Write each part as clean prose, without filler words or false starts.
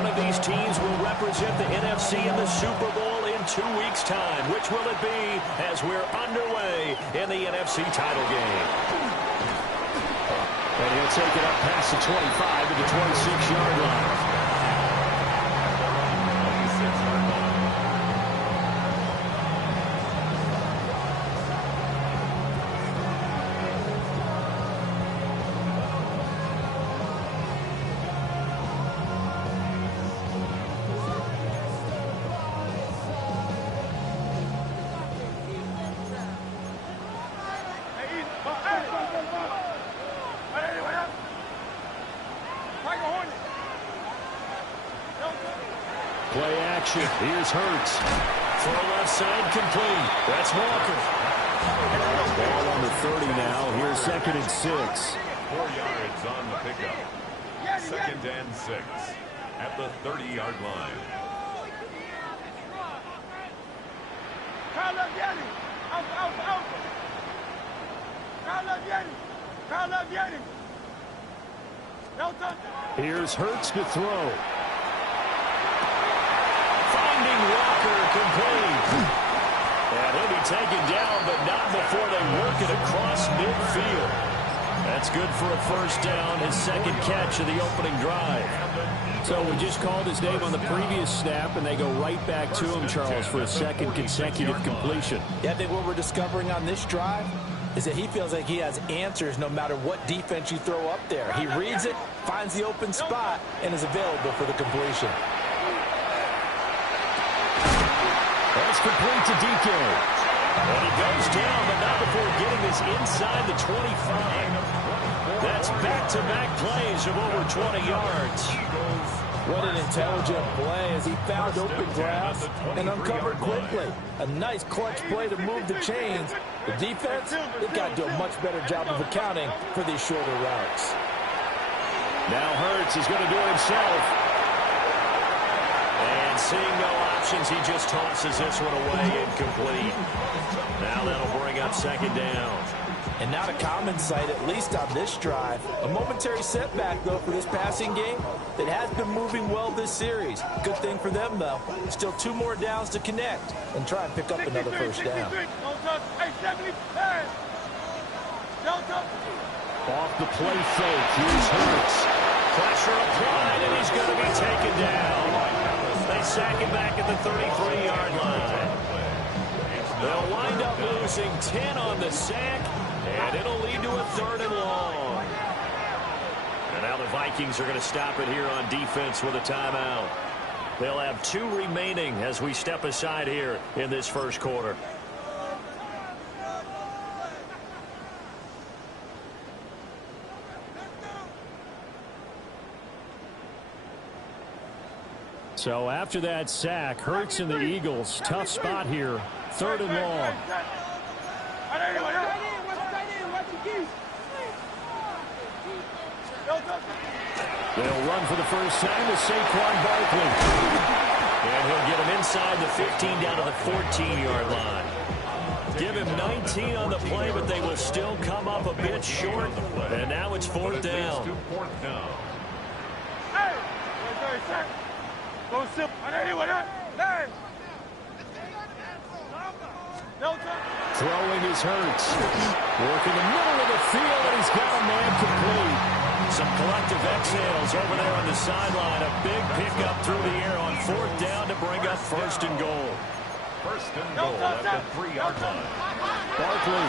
one of these teams will represent the NFC in the Super Bowl in 2 weeks' time. Which will it be as we're underway in the NFC title game? And he'll take it up past the 25 to the 26-yard line. Play action. Here's Hurts. For a left side complete. That's Walker. Ball on the 30 now. Here's 2nd and 6. 4 yards on the pickup. 2nd and 6 at the 30-yard line. Here's Hurts to throw. Walker complete. And he'll be taken down, but not before they work it across midfield. That's good for a first down, his 2nd catch of the opening drive. So we just called his name on the previous snap, and they go right back to him, Charles, for a 2nd consecutive completion. Yeah, I think what we're discovering on this drive is that he feels like he has answers no matter what defense you throw up there. He reads it, finds the open spot, and is available for the completion. That's complete to DK. And he goes down, but not before getting this inside the 25. That's back-to-back plays of over 20 yards. What an intelligent play as he found open grass and uncovered quickly. A nice clutch play to move the chains. The defense, they've got to do a much better job of accounting for these shorter routes. Now Hurts is going to do it himself. And seeing no options, he just tosses this one away incomplete. Now that'll bring up 2nd down. And not a common sight, at least on this drive. A momentary setback, though, for this passing game that has been moving well this series. Good thing for them, though. Still 2 more downs to connect and try and pick up another first down. Off the play fake, here's Hurts. Pressure applied, and he's going to be taken down. They sack him back at the 33-yard line. They'll wind up losing 10 on the sack, and it'll lead to a 3rd and long. And now the Vikings are going to stop it here on defense with a timeout. They'll have 2 remaining as we step aside here in this first quarter. So after that sack, Hurts and the Eagles, tough spot here, 3rd and long. They'll run for the first time with Saquon Barkley. And he'll get him inside the 15 down to the 14-yard line. Give him 19 on the play, but they will still come up a bit short. And now it's 4th down. Throwing his Hurts. Working the middle of the field, and he's got a man complete. Some collective exhales over there on the sideline. A big pickup through the air on 4th down to bring up 1st and goal. 1st and goal at the 3-yard line. Barkley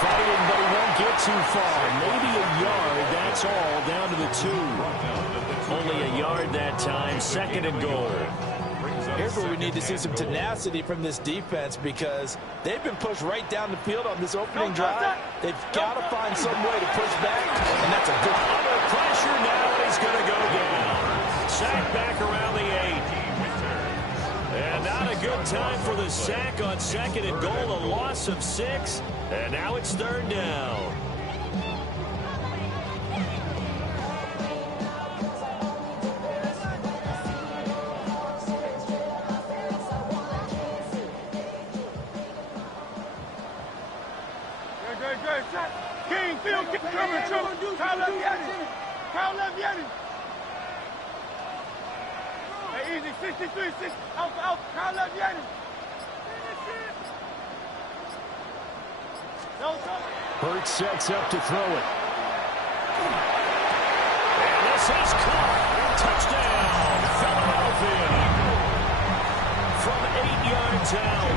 fighting, but he won't get too far. Maybe a yard, that's all, down to the 2. Only a yard that time, 2nd and goal. Here's where we need to see some tenacity from this defense because they've been pushed right down the field on this opening drive. They've got to find some way to push back, and that's a good under pressure now, and he's going to go down. Sack back around the 8. And not a good time for the sack on 2nd and goal, a loss of 6. And now it's 3rd down. King, field, coming, Kyle left Yeti. easy. 63, 6. Out. Crown left, Yanni. Hurts sets up to throw it. And this is caught. Touchdown, Philadelphia. From 8 yards out.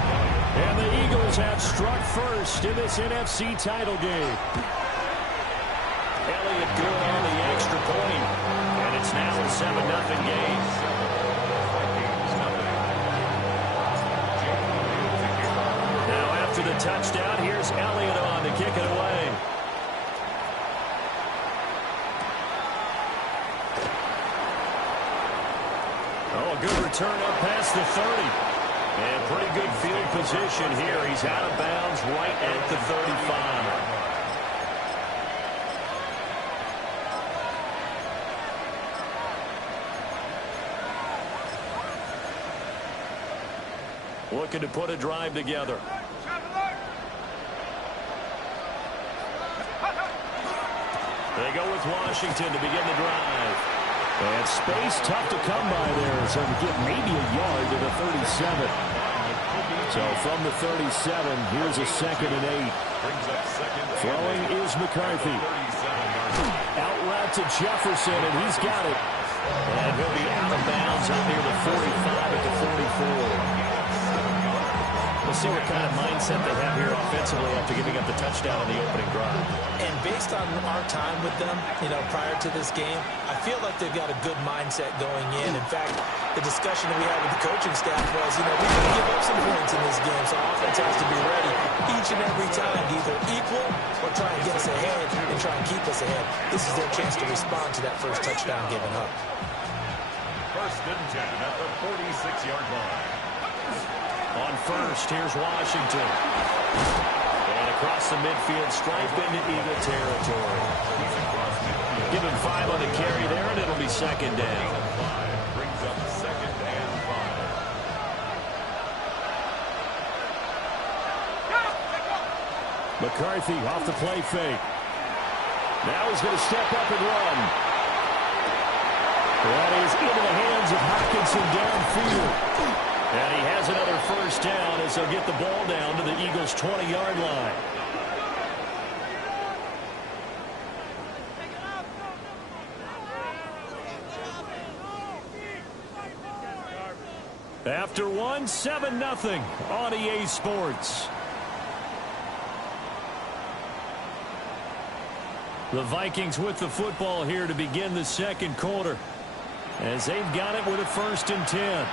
And the Eagles have struck first in this NFC title game. Elliott good on the extra point. And it's now a 7-0 game. Now after the touchdown, here's Elliott on to kick it away. Oh, a good return up past the 30. And pretty good field position here. He's out of bounds right at the 35. Looking to put a drive together. They go with Washington to begin the drive. And space tough to come by there. So to get maybe a yard to the 37. So from the 37, here's a 2nd and 8. Throwing is McCarthy. Out route to Jefferson, and he's got it. And he'll be out of bounds out near the 45 at the 44. We'll see what kind of mindset they have here offensively after giving up the touchdown on the opening drive. And based on our time with them, prior to this game, I feel like they've got a good mindset going in. In fact, the discussion that we had with the coaching staff was, we can give up some points in this game, so offense has to be ready each and every time to either equal or try and get us ahead and try and keep us ahead. This is their chance to respond to that first touchdown given up. 1st and 10 at the 46-yard line. On first, here's Washington. And across the midfield stripe into Eagle territory. Give him 5 on the carry there, and it'll be 2nd down. Brings up 2nd and 5. McCarthy off the play fake. Now he's going to step up and run. That is into the hands of Hockenson downfield. And he has another 1st down as they'll get the ball down to the Eagles' 20-yard line. After 1, 7-0 on EA Sports. The Vikings with the football here to begin the 2nd quarter, as they've got it with a 1st and 10.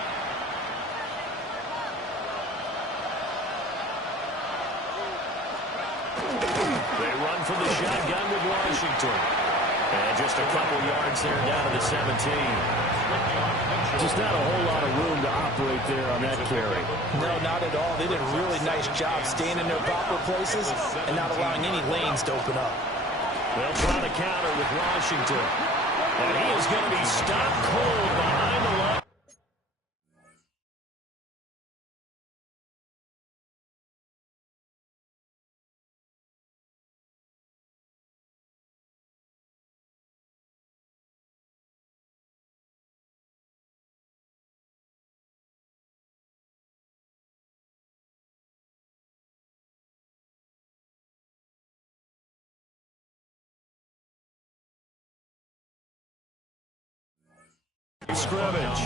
From the shotgun with Washington. And just a couple yards there down to the 17. Just not a whole lot of room to operate there on that carry. No, not at all. They did a really nice job staying in their proper places and not allowing any lanes to open up. They'll try to counter with Washington. And he is going to be stopped cold behind the line. Scrimmage.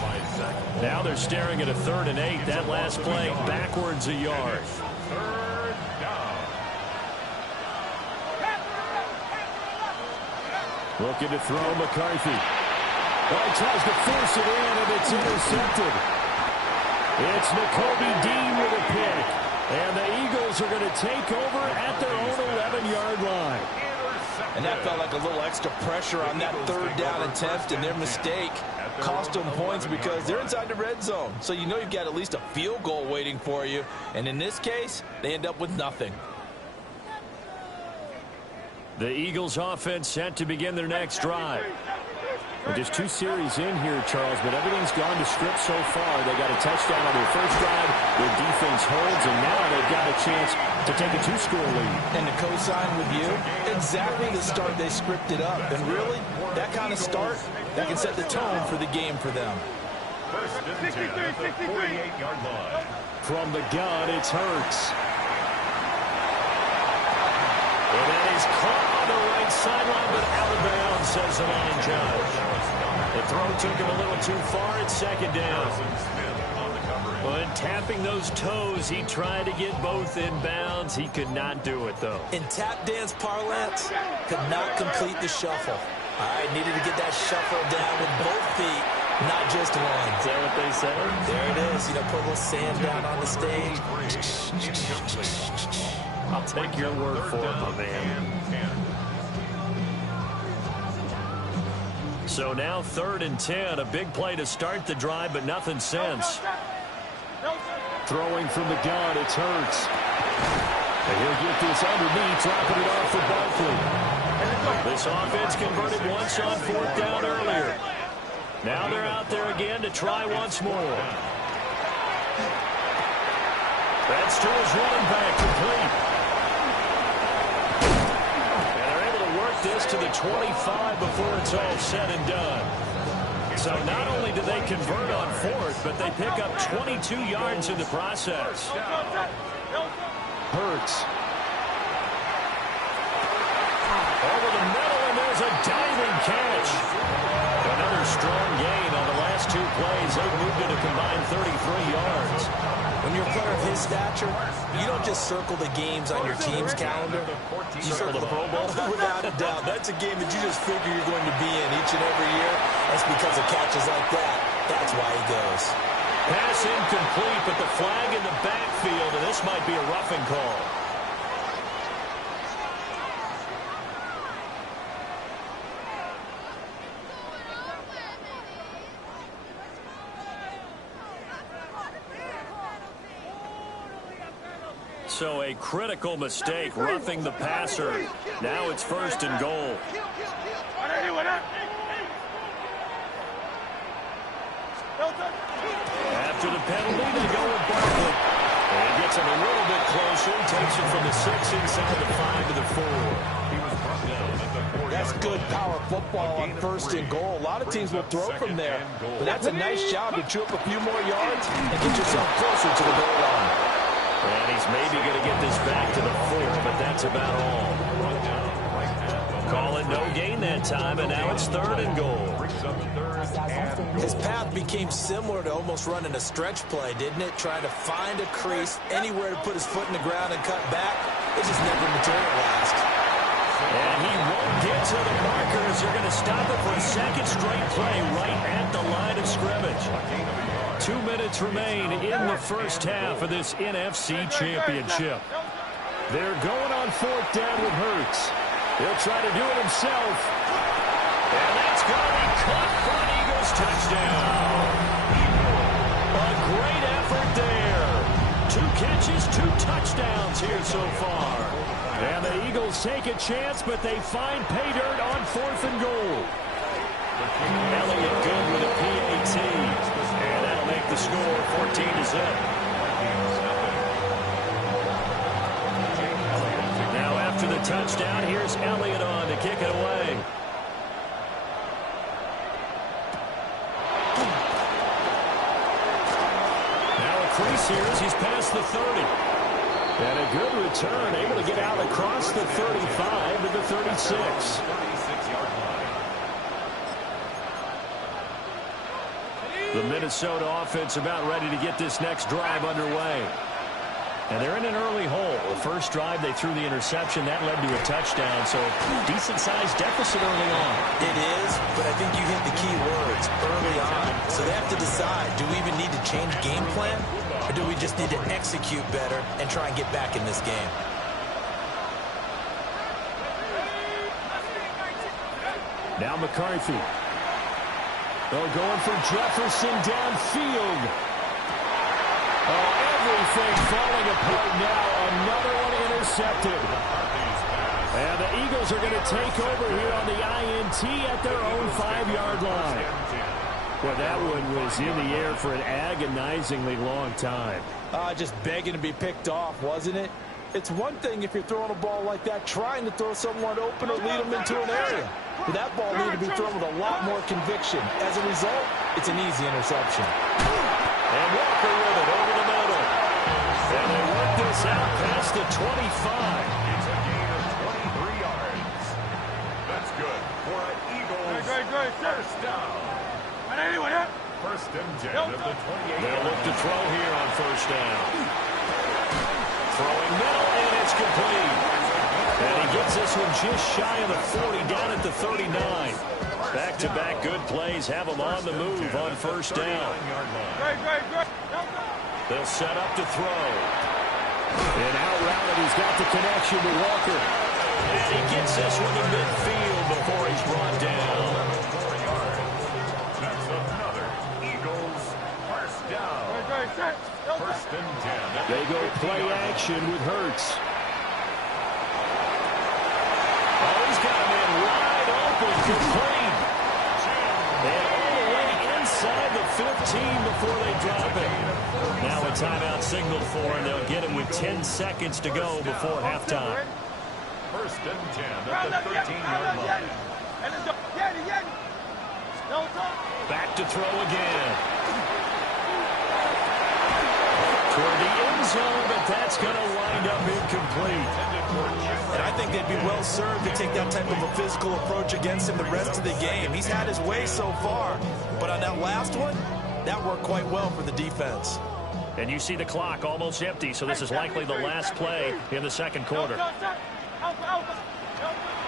Now they're staring at a 3rd and 8. That last play backwards a yard. 3rd down. Looking to throw McCarthy. Oh, he tries to force it in, and it's intercepted. It's Nakobe Dean with a pick. And the Eagles are going to take over at their own 11-yard line. And that felt like a little extra pressure on that 3rd down attempt, and their mistake cost them points because they're inside the red zone. So you know you've got at least a field goal waiting for you. And in this case, they end up with nothing. The Eagles offense set to begin their next drive. Well, just 2 series in here, Charles, but everything's gone to script so far. They got a touchdown on their first drive. Their defense holds, and now they've got a chance to take a 2-score lead. And to co-sign with you, exactly the start they scripted up. And really, that kind of start, that can set the tone for the game for them. First and 10 at the 48-yard line. From the gun, it's Hurts. And that is caught on the right sideline, but out of bounds, says the line judge. The throw took him a little too far. It's second down. When tapping those toes, he tried to get both in bounds. He could not do it, though. In tap dance parlance, could not complete the shuffle. All right, needed to get that shuffle down with both feet, not just one. Is that what they say? There it is. You know, put a little sand down on the stage. I'll take your word for it, my man. So now 3rd and 10. A big play to start the drive, but nothing since. Throwing from the gun, it's Hurts. And he'll get this underneath, dropping it off for Barkley. This offense converted once on 4th down earlier. Now they're out there again to try once more. That's to his running back, complete. And they're able to work this to the 25 before it's all said and done. So not only do they convert on 4th, but they pick up 22 yards in the process. Hurts. Over the middle, and there's a diving catch. Another strong gain on the last 2 plays. They've moved it a combined 33 yards. When you're a player of his stature, you don't just circle the games on your team's calendar. You circle the Pro Bowl. Without a doubt. That's a game that you just figure you're going to be in each and every year. That's because of catches like that. That's why he goes. Pass incomplete, but the flag in the backfield, and this might be a roughing call. So a critical mistake, roughing the passer. Now it's 1st and goal. After the penalty, they go with Barkley. And he gets it a little bit closer. Takes it from the 6 inside the 5 to the 4. That's good power football on 1st and goal. A lot of teams will throw from there. But that's a nice job to chew up a few more yards and get yourself closer to the goal line. And he's maybe going to get this back to the 4, but that's about all. Call it no gain that time, and now it's 3rd and goal. His path became similar to almost running a stretch play, didn't it? Trying to find a crease, anywhere to put his foot in the ground and cut back. It just never materialized. And he won't get to the markers. They're going to stop it for a 2nd straight play right at the line of scrimmage. 2 minutes remain in the first half of this NFC Championship. They're going on 4th down with Hurts. He'll try to do it himself. And that's going to be caught for an Eagles touchdown. A great effort there. 2 catches, 2 touchdowns here so far. And the Eagles take a chance, but they find pay dirt on 4th and goal. Elliott good with a PAT. And that'll make the score 14-0. Now after the touchdown, here's Elliott on to kick it away. Now a crease here as he's past the 30. And a good return, able to get out across the 35 to the 36. The Minnesota offense about ready to get this next drive underway. And they're in an early hole. The first drive, they threw the interception. That led to a touchdown, so decent-sized deficit early on. It is, but I think you hit the key words, early on. So they have to decide, do we even need to change game plan, or do we just need to execute better and try and get back in this game? Now McCarthy. They're going for Jefferson downfield. Oh, everything falling apart now. Another one intercepted. And the Eagles are going to take over here on the INT at their own 5-yard line. Well, that one was in the air for an agonizingly long time. Just begging to be picked off, wasn't it? It's one thing if you're throwing a ball like that, trying to throw someone open or lead them into an area. But that ball needed to be thrown with a lot more conviction. As a result, it's an easy interception. And Walker with it over the middle. And they work this out past the 25. It's a gain of 23 yards. That's good for an Eagles first down. First and 10 of the 28. They'll look to throw here on first down. Throwing middle, and it's complete. And he gets this one just shy of the 40, down at the 39. Back-to-back good plays have them on the move on first down. They'll set up to throw. And out route, he's got the connection to Walker. And he gets this one to midfield before he's brought down. That's another Eagles first down. First and 10. They go play action with Hurts. Oh, he's got him in wide open, complete. And all the way inside the 15 before they drop it. Now a timeout signal for, and they'll get him with 10 seconds to go before halftime. First and 10 at the 13-yard line. Back to throw again. Toward the end zone, but that's going to wind up incomplete. And I think they'd be well served to take that type of a physical approach against him the rest of the game. He's had his way so far, but on that last one, that worked quite well for the defense. And you see the clock almost empty, so this is likely the last play in the second quarter.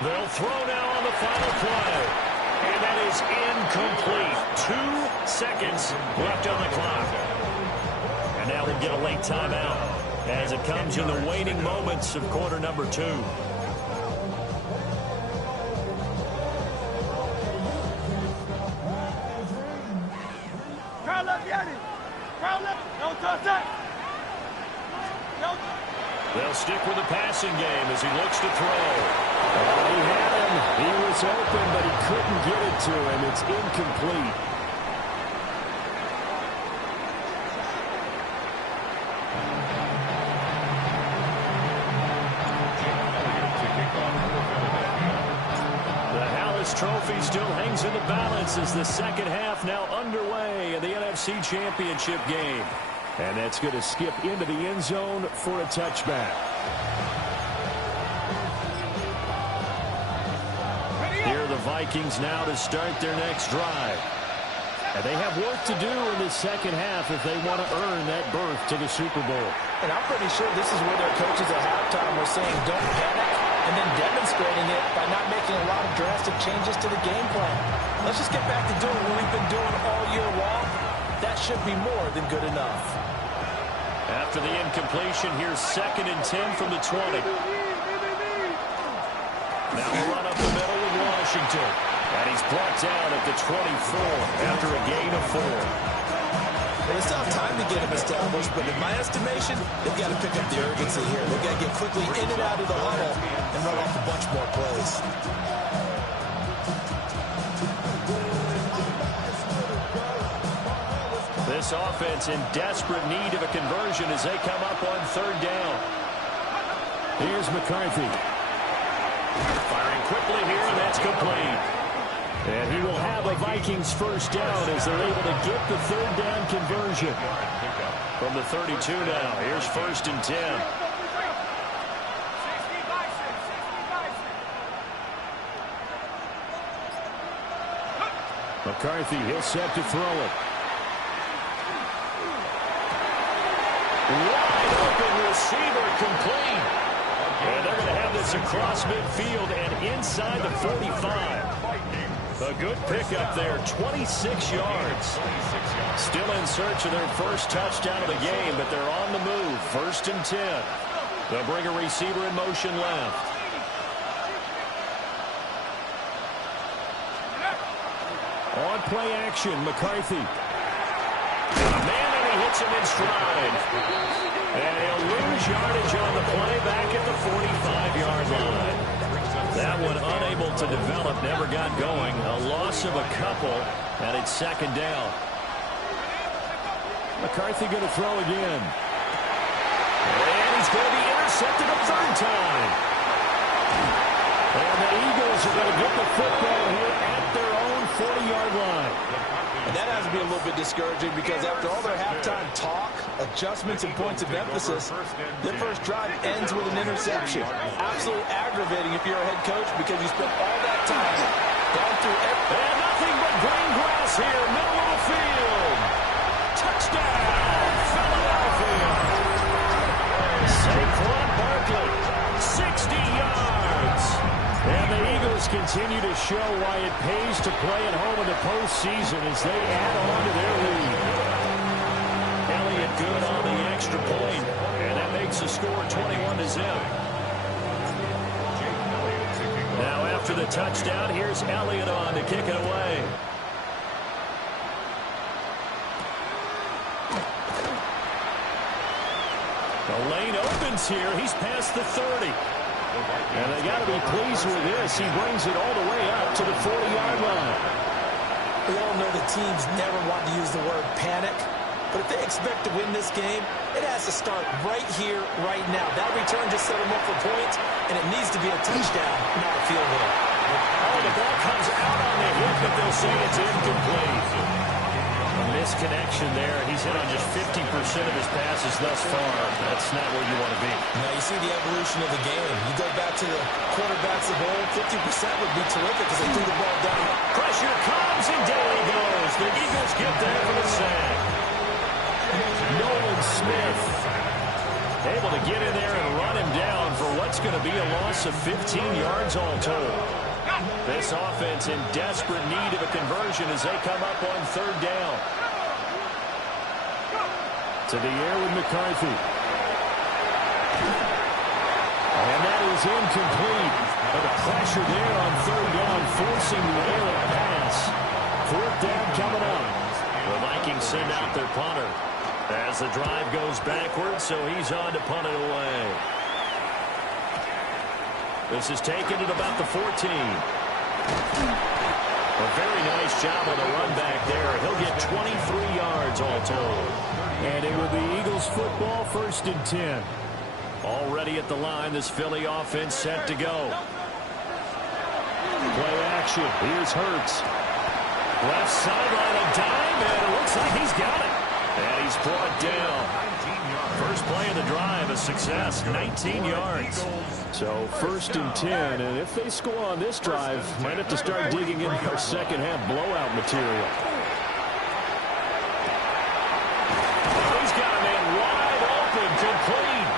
They'll throw now on the final play. And that is incomplete. 2 seconds left on the clock. And now we'll get a late timeout as it comes in the waning moments of quarter number 2. They'll stick with the passing game as he looks to throw. He had him. He was open, but he couldn't get it to him. It's incomplete. The Hallis Trophy still hangs in the balance as the second half now underway in the NFC Championship game. And that's going to skip into the end zone for a touchback. Here are the Vikings now to start their next drive. And they have work to do in the second half if they want to earn that berth to the Super Bowl. And I'm pretty sure this is where their coaches at halftime were saying don't panic, and then demonstrating it by not making a lot of drastic changes to the game plan. Let's just get back to doing what we've been doing all year long. That should be more than good enough. After the incompletion, here's 2nd and 10 from the 20. Now a run up the middle with Washington. And he's brought down at the 24 after a gain of 4. They still have time to get him established, but in my estimation, they've got to pick up the urgency here. They've got to get quickly in and out of the huddle and run off a bunch more plays. This offense in desperate need of a conversion as they come up on 3rd down. Here's McCarthy. Firing quickly here, and that's complete. And he will have a Vikings first down as they're able to get the 3rd down conversion. From the 32 now, here's 1st and 10. McCarthy, he'll set to throw it. Wide open receiver, complete. And they're going to have this across midfield and inside the 45. A good pickup there, 26 yards. Still in search of their first touchdown of the game, but they're on the move. 1st and 10. They'll bring a receiver in motion left. On play action, McCarthy. Man, and he hits him in stride. And he'll lose yardage on the play back at the 45-yard line. That one unable to develop, never got going. A loss of a couple, and it's 2nd down. McCarthy going to throw again. And he's going to be intercepted a 3rd time. And the Eagles are going to get the football here at their own 40-yard line. And that has to be a little bit discouraging because after all their halftime talk, adjustments, and points of emphasis, their first drive ends with an interception. Absolutely aggravating if you're a head coach because you spent all that time going through everything. And nothing but green grass here, middle of the field. Touchdown, Philadelphia. Saquon Barkley, 60 yards. And the Eagles continue to show why it pays to play at home in the postseason as they add on to their lead. Elliott good on the extra point, and that makes the score 21-0. Now after the touchdown, here's Elliott on to kick it away. The lane opens here. He's past the 30. And they got to be pleased with this. He brings it all the way up to the 40-yard line. We all know the teams never want to use the word panic. But if they expect to win this game, it has to start right here, right now. That return just set them up for points, and it needs to be a touchdown, not a field goal. Oh, the ball comes out on the hip, but they'll say it's incomplete. A misconnection there. He's hit on just 50% of his passes thus far. That's not where you want to be. Now you see the evolution of the game. You go back to the quarterbacks of old, 50% would be terrific because they threw the ball down. Pressure comes, and down he goes. The Eagles get there for the sack. Nolan Smith able to get in there and run him down for what's going to be a loss of 15 yards all told. This offense in desperate need of a conversion as they come up on third down. To the air with McCarthy. And that is incomplete. But the pressure there on third down, forcing the errant pass. Fourth down coming up. The Vikings send out their punter as the drive goes backwards, so he's on to punt it away. This is taken at about the 14. A very nice job on the run back there. He'll get 23 yards all told. And it will be Eagles football, 1st and 10. Already at the line, this Philly offense set to go. Play action. Here's Hurts. Left sideline, a dime, and it looks like he's got it. And he's brought down. First play of the drive, a success, 19 yards. So 1st and 10, and if they score on this drive, might have to start digging in our second half blowout material. He's got a man wide open, complete.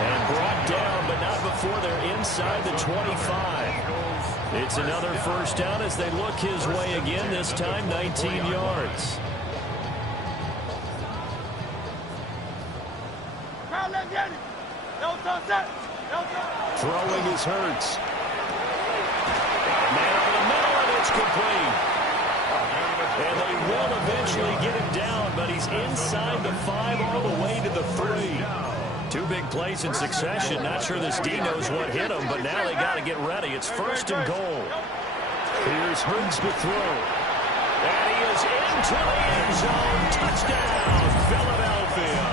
And brought down, but not before they're inside the 25. It's another first down as they look his way again, this time 19 yards. Throwing his Hurts. Man over the middle, and it's complete. And they will eventually get him down, but he's inside the 5 all the way to the 3. 2 big plays in succession. Not sure this D knows what hit him, but now they got to get ready. It's 1st and goal. Here's Hurts to throw. And he is into the end zone. Touchdown, Philadelphia.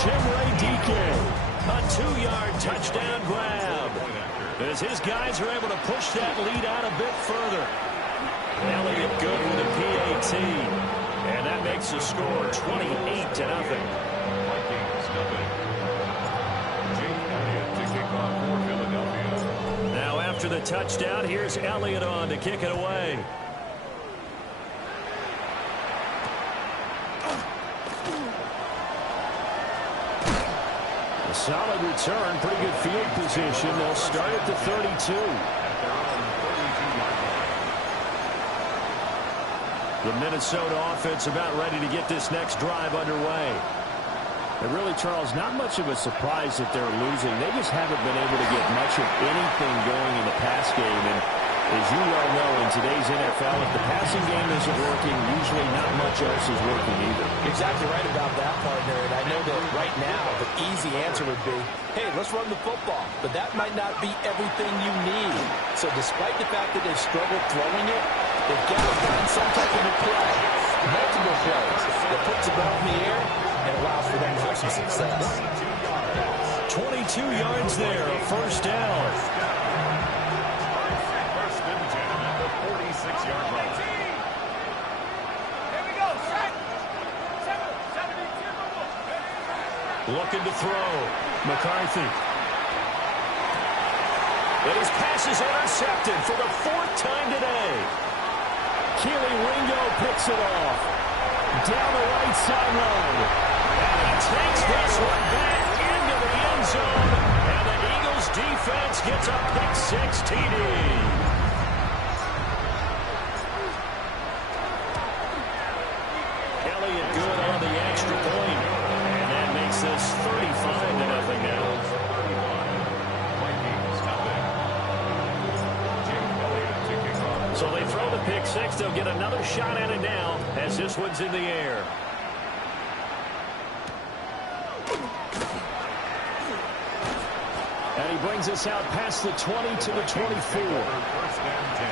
Chimere Dike. A 2-yard touchdown grab. As his guys are able to push that lead out a bit further. Elliott good with a PAT. And that makes the score 28-0. Now after the touchdown, here's Elliott on to kick it away. A solid return, pretty good field position. They'll start at the 32. The Minnesota offense about ready to get this next drive underway. And really, Charles, not much of a surprise that they're losing. They just haven't been able to get much of anything going in the pass game. And as you well know, in today's NFL, if the passing game isn't working, usually not much else is working either. Exactly right about that, partner. And I know that right now the easy answer would be, hey, let's run the football. But that might not be everything you need. So despite the fact that they've struggled throwing it, they've got to find some type of a play, multiple plays that puts the ball in the air and allows for them to have some success. 22 yards there, a first down. First and 10 at the 46-yard line. Here we go, set. Looking to throw. McCarthy. And his pass is intercepted for the 4th time today. Keely Ringo picks it off. Down the right sideline. And he takes this one back into the end zone. And the Eagles defense gets a pick-6 TD. Elliott good on the extra point. And that makes this 35-0 now. So they throw the pick-6. They'll get another shot at it now as this one's in the air. And he brings us out past the 20 to the 24. First and 10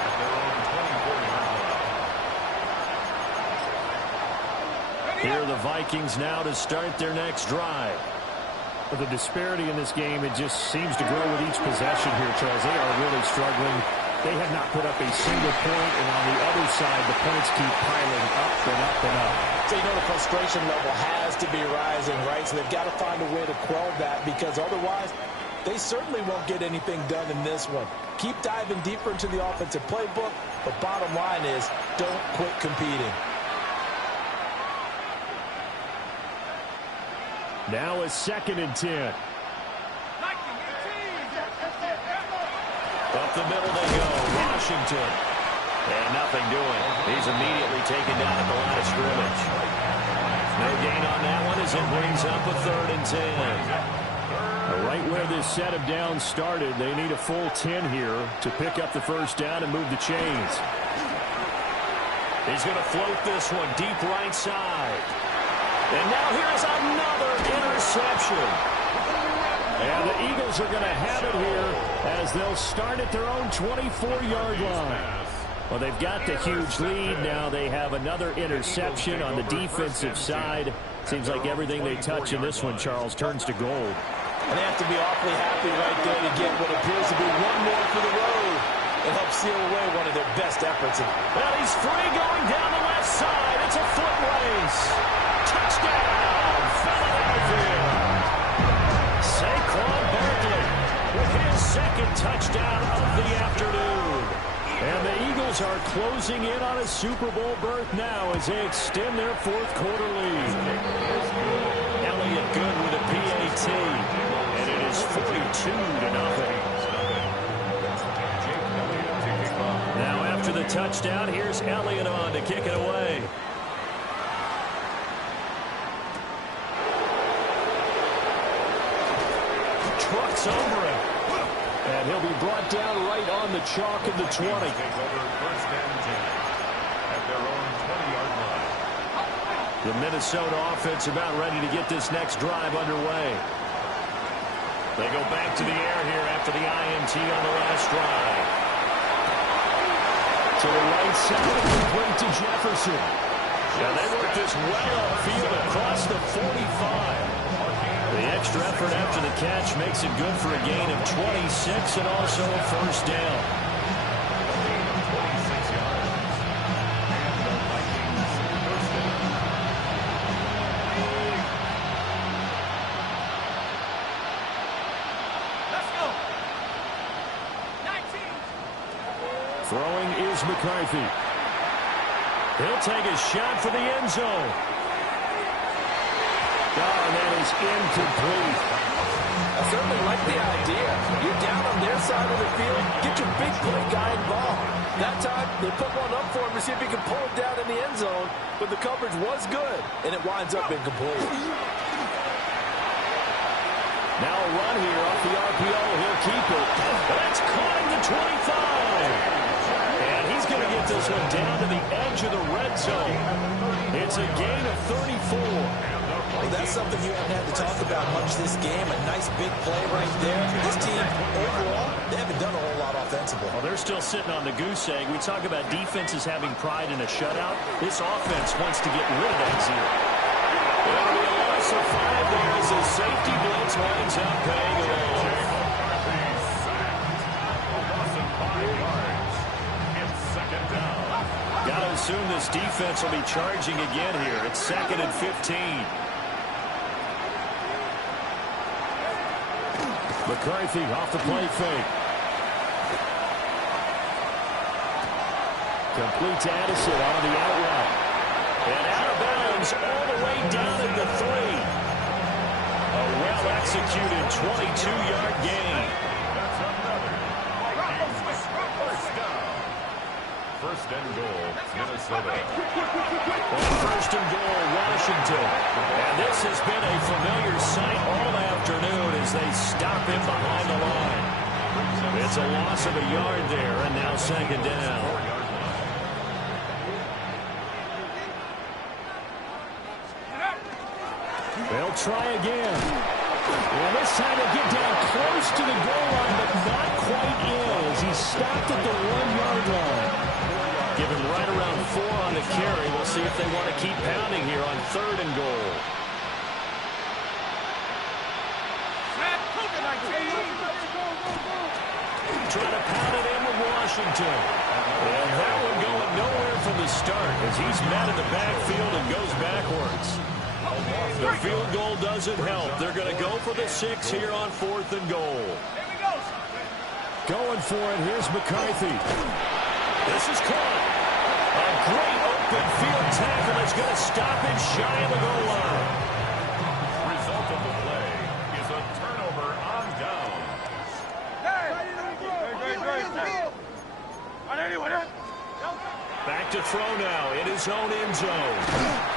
at their own 24-yard line. Here are the Vikings now to start their next drive. The disparity in this game, it just seems to grow with each possession here, Charles. They are really struggling. They have not put up a single point, and on the other side, the points keep piling up and up and up. So you know the frustration level has to be rising, right? So they've got to find a way to quell that, because otherwise they certainly won't get anything done in this one. Keep diving deeper into the offensive playbook, but bottom line is don't quit competing. Now a 2nd and 10. Up the middle they go. Washington. And nothing doing. He's immediately taken down at the line of scrimmage. No gain on that one as it brings up a 3rd and 10. Right where this set of downs started, they need a full 10 here to pick up the first down and move the chains. He's going to float this one deep right side. And now here's another interception. And the Eagles are going to have it here as they'll start at their own 24-yard line. Well, they've got the huge lead. Now they have another interception on the defensive side. Seems like everything they touch in this one, Charles, turns to gold. And they have to be awfully happy right there to get what appears to be one more for the road. It helps seal away one of their best efforts. Well, he's free going down the left side. It's a foot race. Touchdown, Philadelphia. Saquon Barkley with his 2nd touchdown of the afternoon. And the Eagles are closing in on a Super Bowl berth now as they extend their 4th quarter lead. Elliott good with a PAT. And it is 42-0. Now after the touchdown, here's Elliott on to kick it away. Trucks over him. And he'll be brought down right on the chalk of the 20. Take over first and 10 at their own 20-yard line. The Minnesota offense about ready to get this next drive underway. They go back to the air here after the INT on the last drive. To the right side, complete to Jefferson. Yeah, they work this well upfield across the 45. The extra effort after the catch makes it good for a gain of 26 and also a first down. Let's go. 19. Throwing is McCarthy. He'll take a shot for the end zone. Oh, and that is incomplete. I certainly like the idea. You're down on their side of the field. Get your big play guy involved. That time, they put one up for him to see if he can pull it down in the end zone. But the coverage was good, and it winds up incomplete. Now a run here off the RPO. He'll keep it. That's caught in the 25. And he's going to get this one down to the edge of the red zone. It's a gain of 34. Well, that's something you haven't had to talk about much this game. A nice big play right there. This team, overall, they haven't done a whole lot offensively. Well, they're still sitting on the goose egg. We talk about defenses having pride in a shutout. This offense wants to get rid of that zero. It'll be a loss loss of 5 there as the safety blitz winds up paying off. Got to assume this defense will be charging again here. It's 2nd and 15. McCarthy off the play fake. Complete to Addison on the out route. And out of bounds all the way down at the 3. A well-executed 22-yard gain. First and goal, Minnesota. On 1st and goal, Washington. And this has been a familiar sight all afternoon as they stop him behind the line. It's a loss of a yard there, and now 2nd down. They'll try again. Well, this time they'll get down close to the goal line, but not quite in as he stopped at the 1-yard line. Give him right around 4 on the carry. We'll see if they want to keep pounding here on 3rd and goal. Trying to pound it in with Washington. And that one going nowhere from the start as he's met in the backfield and goes backwards. The field goal doesn't help. They're going to go for the 6 here on 4th and goal. Going for it. Here's McCarthy. This is caught. A great open field tackle that's going to stop him shy of the goal line. Result of the play is a turnover on downs. Back to throw now in his own end zone.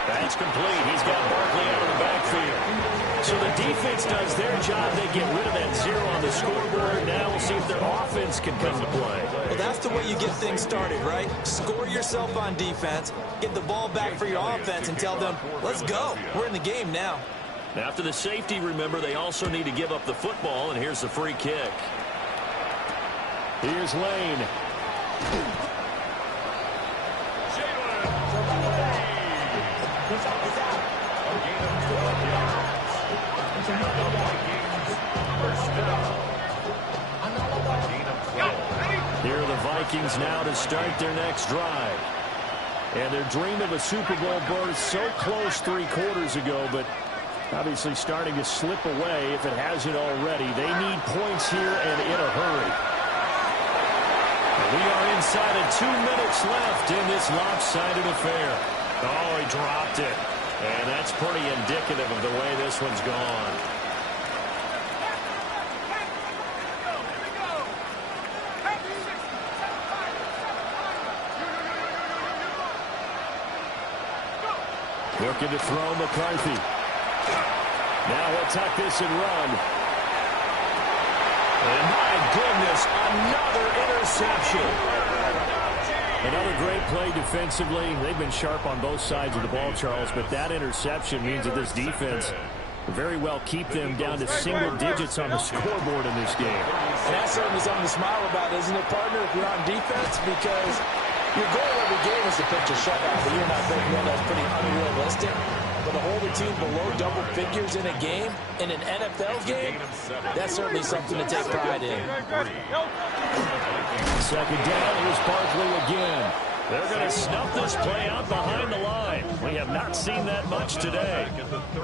That's complete. He's got Barkley out of the backfield. So the defense does their job. They get rid of that 0 on the scoreboard. Now we'll see if their offense can come to play. Well, that's the way you get things started, right? Score yourself on defense, get the ball back for your offense, and tell them, let's go. We're in the game now. After the safety, remember, they also need to give up the football, and here's the free kick. Here's Lane. Here are the Vikings now to start their next drive. And their dream of a Super Bowl berth so close 3 quarters ago, but obviously starting to slip away if it hasn't already. They need points here and in a hurry. We are inside of 2 minutes left in this lopsided affair. Oh, he dropped it. And that's pretty indicative of the way this one's gone. Looking to throw McCarthy. Now he'll tuck this and run. And my goodness, another interception. Another great play defensively. They've been sharp on both sides of the ball, Charles, but that interception means that this defense will very well keep them down to single digits on the scoreboard in this game. And that's certainly something to smile about, isn't it, partner, if you're on defense? Because your goal every game is to pitch a shutout, but you're not thinking that's pretty unrealistic. But to hold a team below double figures in a game, in an NFL game, that's certainly something to take pride in. 2nd down, here's Barkley again. They're going to snuff this play out behind the line. We have not seen that much today.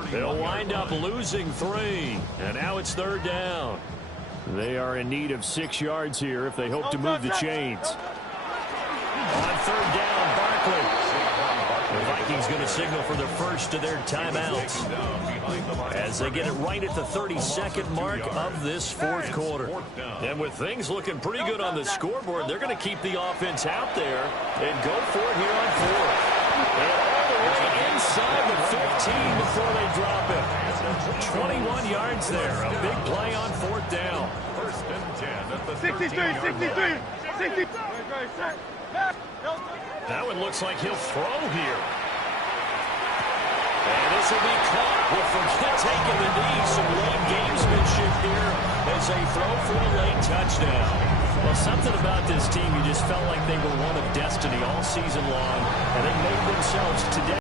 They'll wind up losing 3. And now it's 3rd down. They are in need of 6 yards here if they hope to move the chains. On 3rd down, Barkley. The Vikings going to signal for the first of their timeouts as they get it right at the 32nd mark of this 4th quarter. And with things looking pretty good on the scoreboard, they're going to keep the offense out there and go for it here on 4th. And all the way inside the 15 before they drop it. 21 yards there. A big play on 4th down. 1st and 10 at the 63. That one looks like he'll throw here. And this will be caught with Forget taking the knee. Some late gamesmanship here as they throw for a late touchdown. Well, something about this team, you just felt like they were one of destiny all season long, and they made themselves today.